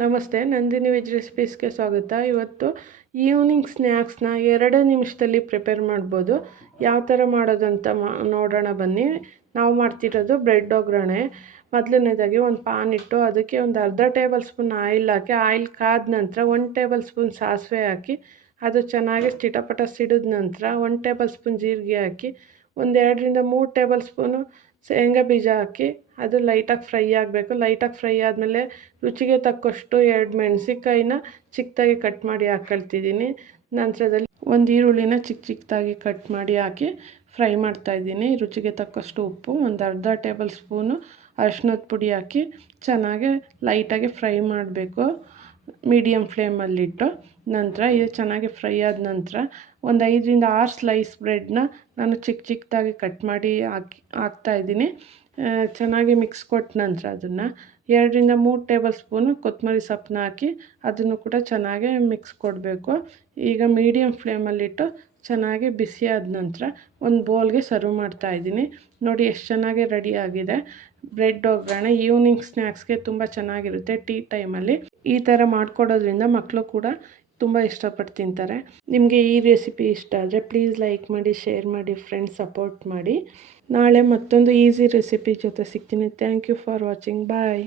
ನಮಸ್ತೆ, ನಂದಿನಿ ವೆಜ್ ರೆಸಿಪೀಸ್ಗೆ ಸ್ವಾಗತ. ಇವತ್ತು ಈವ್ನಿಂಗ್ ಸ್ನ್ಯಾಕ್ಸ್ನ ಎರಡು ನಿಮಿಷದಲ್ಲಿ ಪ್ರಿಪೇರ್ ಮಾಡ್ಬೋದು. ಯಾವ ಥರ ಮಾಡೋದಂತ ಮಾ, ನೋಡೋಣ ಬನ್ನಿ. ನಾವು ಮಾಡ್ತಿರೋದು ಬ್ರೆಡ್ ಒಗ್ಗರಣೆ ಮೊದಲನೇದಾಗಿ ಒಂದು ಪಾನ್ ಇಟ್ಟು ಅದಕ್ಕೆ ಒಂದು ಅರ್ಧ ಟೇಬಲ್ ಸ್ಪೂನ್ ಆಯಿಲ್ ಹಾಕಿ ಆಯಿಲ್ ಕಾದ ನಂತರ ಒಂದು ಟೇಬಲ್ ಸ್ಪೂನ್ ಸಾಸಿವೆ ಹಾಕಿ, ಅದು ಚೆನ್ನಾಗಿ ಸ್ಟಿಟಪಟ ಸಿಡಿದ ನಂತರ ಒಂದು ಟೇಬಲ್ ಸ್ಪೂನ್ ಜೀರಿಗೆ ಹಾಕಿ, ಒಂದೆರಡರಿಂದ ಮೂರು ಟೇಬಲ್ ಸ್ಪೂನು ಶೇಂಗಾ ಬೀಜ ಹಾಕಿ ಅದು ಲೈಟಾಗಿ ಫ್ರೈ ಆಗಬೇಕು. ಲೈಟಾಗಿ ಫ್ರೈ ಆದಮೇಲೆ ರುಚಿಗೆ ತಕ್ಕಷ್ಟು ಎರಡು ಮೆಣಸಿನ್ಕಾಯಿನ ಚಿಕ್ಕದಾಗಿ ಕಟ್ ಮಾಡಿ ಹಾಕ್ಕೊಳ್ತಿದ್ದೀನಿ ನಂತರದಲ್ಲಿ ಒಂದು ಈರುಳ್ಳಿನ ಚಿಕ್ಕ ಚಿಕ್ಕದಾಗಿ ಕಟ್ ಮಾಡಿ ಹಾಕಿ ಫ್ರೈ ಮಾಡ್ತಾಯಿದ್ದೀನಿ ರುಚಿಗೆ ತಕ್ಕಷ್ಟು ಉಪ್ಪು, ಒಂದು ಅರ್ಧ ಟೇಬಲ್ ಸ್ಪೂನು ಅರಿಶಿನದ ಪುಡಿ ಹಾಕಿ ಚೆನ್ನಾಗಿ ಲೈಟಾಗಿ ಫ್ರೈ ಮಾಡಬೇಕು. ಮೀಡಿಯಮ್ ಫ್ಲೇಮಲ್ಲಿಟ್ಟು ನಂತರ ಇದು ಚೆನ್ನಾಗಿ ಫ್ರೈ ಆದ ನಂತರ ಒಂದು ಐದರಿಂದ ಆರು ಸ್ಲೈಸ್ ಬ್ರೆಡ್ನ ನಾನು ಚಿಕ್ಕ ಚಿಕ್ಕದಾಗಿ ಕಟ್ ಮಾಡಿ ಹಾಕಿ ಹಾಕ್ತಾಯಿದ್ದೀನಿ ಚೆನ್ನಾಗಿ ಮಿಕ್ಸ್ ಕೊಟ್ಟ ನಂತರ ಅದನ್ನು ಎರಡರಿಂದ ಮೂರು ಟೇಬಲ್ ಸ್ಪೂನು ಕೊತ್ತಂಬರಿ ಸೊಪ್ಪನ್ನ ಹಾಕಿ ಅದನ್ನು ಕೂಡ ಚೆನ್ನಾಗಿ ಮಿಕ್ಸ್ ಕೊಡಬೇಕು. ಈಗ ಮೀಡಿಯಮ್ ಫ್ಲೇಮಲ್ಲಿಟ್ಟು ಚೆನ್ನಾಗಿ ಬಿಸಿ ಆದ ನಂತರ ಒಂದು ಬೌಲ್ಗೆ ಸರ್ವ್ ಮಾಡ್ತಾ ಇದ್ದೀನಿ. ನೋಡಿ ಎಷ್ಟು ಚೆನ್ನಾಗಿ ರೆಡಿ ಆಗಿದೆ. ಬ್ರೆಡ್ ಒಗ್ಗರಣೆ, ಈವ್ನಿಂಗ್ ಸ್ನ್ಯಾಕ್ಸ್ಗೆ ತುಂಬ ಚೆನ್ನಾಗಿರುತ್ತೆ ಟೀ ಟೈಮಲ್ಲಿ. ಈ ಥರ ಮಾಡ್ಕೊಡೋದ್ರಿಂದ ಮಕ್ಕಳು ಕೂಡ ತುಂಬ ಇಷ್ಟಪಟ್ಟು ತಿಂತಾರೆ. ನಿಮಗೆ ಈ ರೆಸಿಪಿ ಇಷ್ಟ ಆದರೆ ಪ್ಲೀಸ್ ಲೈಕ್ ಮಾಡಿ, ಶೇರ್ ಮಾಡಿ, ಫ್ರೆಂಡ್ಸ್ ಸಪೋರ್ಟ್ ಮಾಡಿ. ನಾಳೆ ಮತ್ತೊಂದು ಈಸಿ ರೆಸಿಪಿ ಜೊತೆ ಸಿಗ್ತೀನಿ. Thank you for watching. Bye.